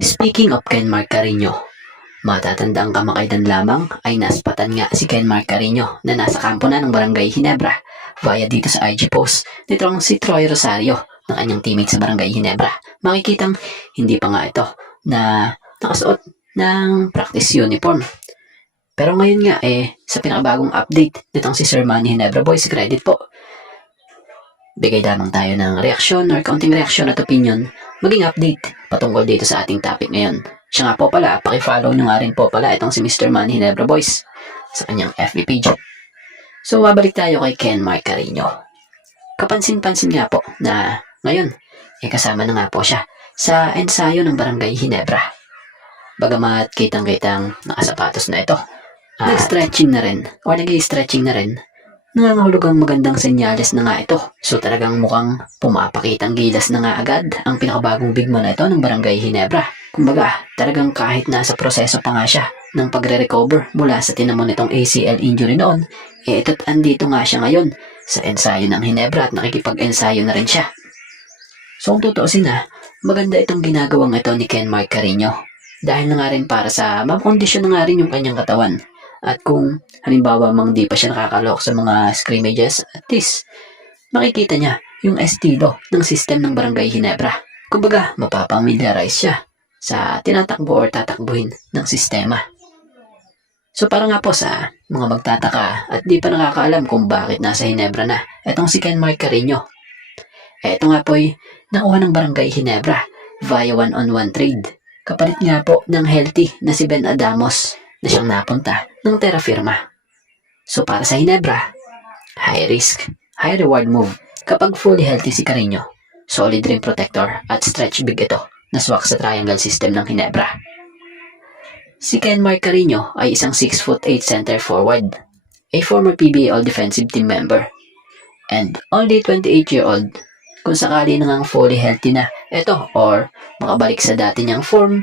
Speaking of Ken Mark Carino, matatandaan kamakailan lamang ay naspatan nga si Ken Mark Carino na nasa kampo na ng Barangay Ginebra via dito sa IG post nitong si Troy Rosario ng kanyang teammate sa Barangay Ginebra. Makikitang hindi pa nga ito na nakasuot ng practice uniform. Pero ngayon nga sa pinakabagong update nitong si Sir Manny Ginebra, boys, credit po. Bigay lamang tayo ng reaksyon or kaunting reaksyon at opinion maging update patungkol dito sa ating topic ngayon. Siya nga po pala, pakifollow nyo nga rin po pala itong si Mr. Manny Ginebra, boys, sa kanyang FB page. So, babalik tayo kay Ken Mark Carino. Kapansin-pansin nga po na ngayon, kasama na nga po siya sa ensayo ng Barangay Ginebra. Bagamat kitang-kitang nakasapatos na ito, nag-stretching na rin o nag-i-stretching na rin, nangangahulugang magandang senyales na nga ito. So talagang mukhang pumapakitang gilas na nga agad ang pinakabagong big man na ito ng Barangay Ginebra. Kumbaga, talagang kahit nasa proseso pa nga siya ng pagre-recover mula sa tinamon nitong ACL injury noon, ito't andito nga siya ngayon sa ensayo ng Ginebra at nakikipag-ensayo na rin siya. So kung tutuusin na, maganda itong ginagawang ito ni Ken Mark Carino. Dahil na nga rin para sa mapakondisyon na nga rin yung kanyang katawan. At kung halimbawa mang di pa siya nakakalok sa mga scrimmages, at least makikita niya yung estilo ng system ng Barangay Ginebra. Kumbaga, mapapamiliarize siya sa tinatakbo or tatakbuhin ng sistema. So para nga po sa mga magtataka at di pa nakakaalam kung bakit nasa Ginebra na etong si Ken Mark Carino. Eto nga po'y nakuha ng Barangay Ginebra via one-on-one trade. Kapalit nga po ng healthy na si Ben Adamos na siyang napunta ng Terra Firma. So para sa Ginebra, high risk, high reward move kapag fully healthy si Carino. Solid rim protector at stretch big ito na swak sa triangle system ng Ginebra. Si Ken Mark Carino ay isang 6'8" center forward, a former PBA All-Defensive Team member, and only 28-year-old. Kung sakali na ngang fully healthy na ito or makabalik sa dati niyang form,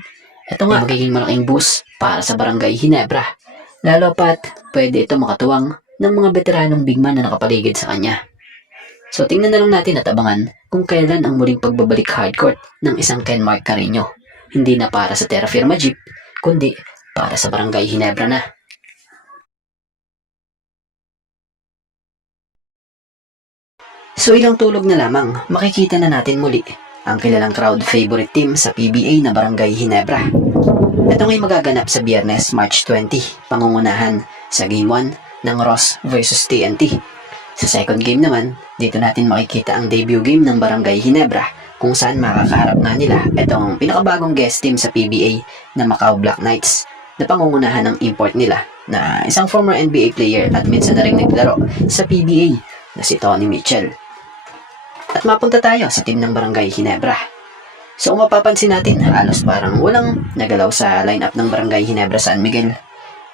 ito nga magiging malaking boost para sa Barangay Ginebra. Lalo pat pwede ito makatuwang ng mga veteranong big man na nakapaligid sa kanya. So tingnan na lang natin at abangan kung kailan ang muling pagbabalik hardcourt ng isang Ken Mark Carino. Hindi na para sa Terra Firma Jeep, kundi para sa Barangay Ginebra na. So ilang tulog na lamang, makikita na natin muli ang kilalang crowd favorite team sa PBA na Barangay Ginebra. Ito nga'y magaganap sa Biyernes, March 20, pangungunahan sa Game 1 ng Ross vs TNT. Sa second game naman, dito natin makikita ang debut game ng Barangay Ginebra kung saan makakaharap nga nila itong pinakabagong guest team sa PBA na Macau Black Knights na pangungunahan ng import nila na isang former NBA player at minsan na rin naglaro sa PBA na si Tony Mitchell. At mapunta tayo sa team ng Barangay Ginebra. So kung mapapansin natin, halos parang walang nagalaw sa lineup ng Barangay Ginebra San Miguel.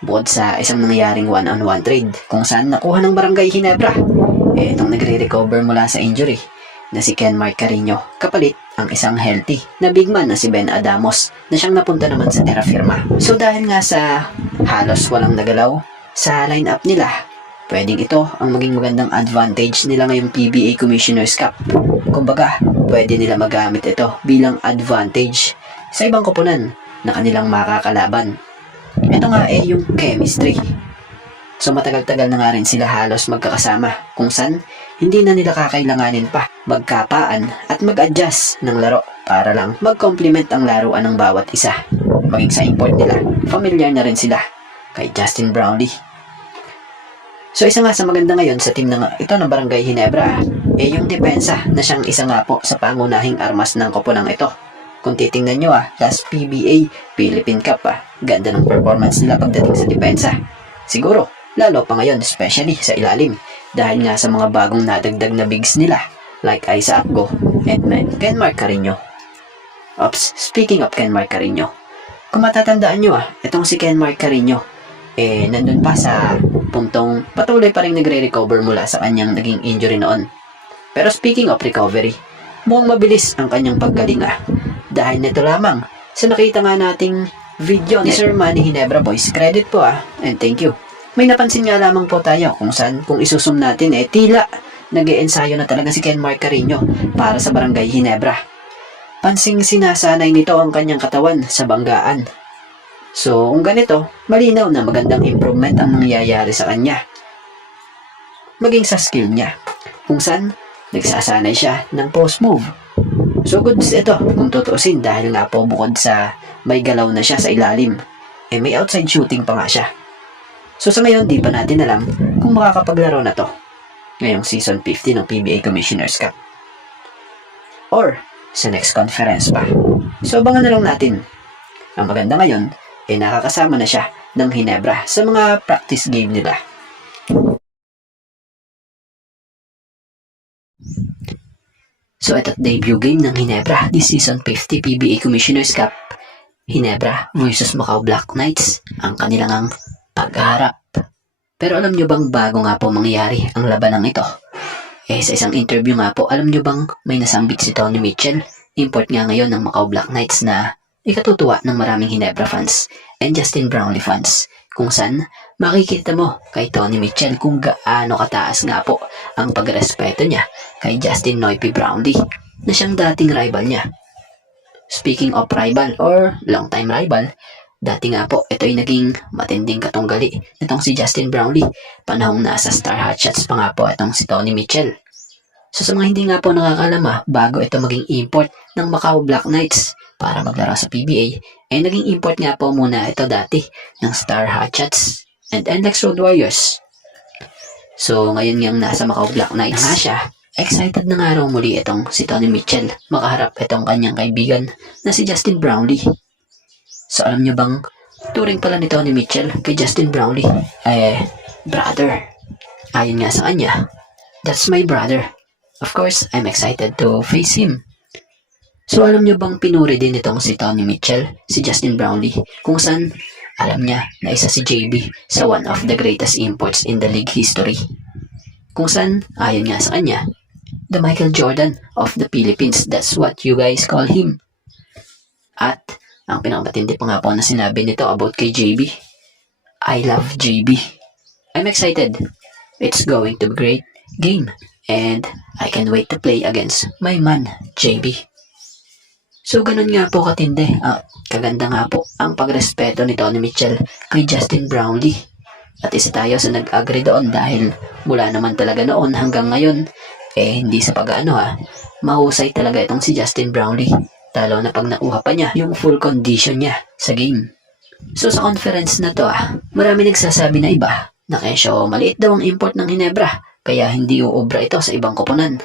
Bukod sa isang nangyaring one-on-one trade kung saan nakuha ng Barangay Ginebra itong nagre-recover mula sa injury na si Ken Mark Carino, kapalit ang isang healthy na big man na si Ben Adamos na siyang napunta naman sa Terra Firma. So dahil nga sa halos walang nagalaw sa lineup nila, pwedeng ito ang maging magandang advantage nila ngayong PBA Commissioner's Cup. Kumbaga, pwede nila magamit ito bilang advantage sa ibang koponan na kanilang makakalaban. Ito nga yung chemistry. So matagal-tagal na nga rin sila halos magkakasama kung saan hindi na nila kakailanganin pa magkapaan at mag-adjust ng laro para lang mag-complement ang laruan ng bawat isa. Maging sa import nila, familiar na rin sila kay Justin Brownlee. So isa nga sa maganda ngayon sa team ito ng Barangay Ginebra yung depensa na siyang isa nga po sa pangunahing armas ng koponang ito. Kung titingnan nyo last PBA Philippine Cup ganda ng performance nila pagdating sa depensa. Siguro, lalo pa ngayon especially sa ilalim dahil nga sa mga bagong nadagdag na bigs nila like Isaac Go and Ken Mark Carino. Speaking of Ken Mark Carino, kung matatandaan nyo itong si Ken Mark Carino nandun pa sa puntong patuloy pa rin nagre-recover mula sa kanyang naging injury noon. Pero speaking of recovery, mukhang mabilis ang kanyang paggaling dahil nito lamang sa nakita nga nating video ni Sir Manny Ginebra, boys, credit po and thank you. May napansin nga lamang po tayo kung saan kung isusum natin tila nag-e-ensayo na talaga si Ken Mark Carino para sa Barangay Ginebra. Pansing sinasanay nito ang kanyang katawan sa banggaan. So, kung ganito, malinaw na magandang improvement ang mangyayari sa kanya. Maging sa skill niya, kung saan nagsasanay siya ng post move. So, goods ito kung tutuusin dahil nga po bukod sa may galaw na siya sa ilalim, may outside shooting pa nga siya. So, sa ngayon, di pa natin alam kung makakapaglaro na to ngayong Season 50 ng PBA Commissioner's Cup. Or, sa next conference pa. So, abangan na lang natin. Ang maganda ngayon, nakakasama na siya ng Ginebra sa mga practice game nila. So, ito't debut game ng Ginebra this Season 50 PBA Commissioner's Cup. Ginebra versus Macau Black Knights, ang kanilang pagharap. Pero alam nyo bang bago nga po mangyari ang labanang ito? Sa isang interview nga po, alam nyo bang may nasambit si Tony Mitchell? Import nga ngayon ng Macau Black Knights na ikatutuwa ng maraming Ginebra fans and Justin Brownlee fans. Kung saan, makikita mo kay Tony Mitchell kung gaano kataas nga po ang pagrespeto niya kay Justin Noipy Brownlee na siyang dating rival niya. Speaking of rival or long-time rival, dati nga po ito ay naging matinding katunggali nitong si Justin Brownlee panahong nasa Star Hotshots pa nga po itong si Tony Mitchell. So sa mga hindi nga po nakakalam, bago ito maging import ng Macau Black Knights para maglaro sa PBA, naging import nga po muna ito dati ng Star Hotshots and NLEX Road Warriors. So ngayon nga nasa Macau Black Knights na nga siya, excited na nga raw muli itong si Tony Mitchell makaharap itong kanyang kaibigan na si Justin Brownlee. So alam nyo bang turing pala ni Tony Mitchell kay Justin Brownlee brother. Ayon nga sa kanya, that's my brother. Of course, I'm excited to face him. So alam nyo bang pinuri din itong si Tony Mitchell, si Justin Brownlee, kung saan alam niya na isa si JB sa one of the greatest imports in the league history. Kung saan, ayon nga sa kanya, the Michael Jordan of the Philippines, that's what you guys call him. At ang pinakamatindi pa nga po na sinabi nito about kay JB, I love JB. I'm excited. It's going to be a great game. And I can't wait to play against my man, JB. So ganun nga po katindi. Kaganda nga po ang pagrespeto ni Tony Mitchell kay Justin Brownlee. At isa tayo sa nag-agree doon dahil mula naman talaga noon hanggang ngayon, hindi sa pag-ano mahusay talaga itong si Justin Brownlee. Talo na pag nakuha pa niya yung full condition niya sa game. So sa conference na to marami nagsasabi na iba na kesyo maliit daw ang import ng Ginebra kaya hindi uobra ito sa ibang koponan.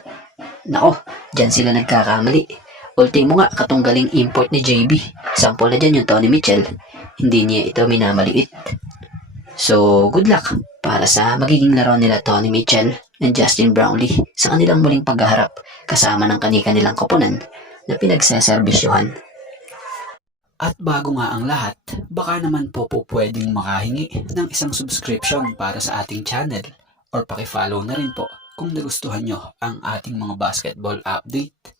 Nako, dyan sila nagkakamali. Ultimo nga, katunggaling import ni JB. Sample na dyan yung Tony Mitchell. Hindi niya ito minamaliit. So, good luck para sa magiging laro nila Tony Mitchell and Justin Brownlee sa kanilang muling paghaharap kasama ng kanilang koponan na pinagseserbisyuhan. At bago nga ang lahat, baka naman po pwedeng makahingi ng isang subscription para sa ating channel or paki-follow na rin po kung nagustuhan nyo ang ating mga basketball update.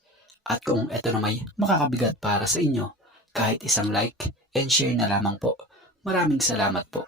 At kung ito na may makakabigat para sa inyo, kahit isang like and share na lamang po. Maraming salamat po.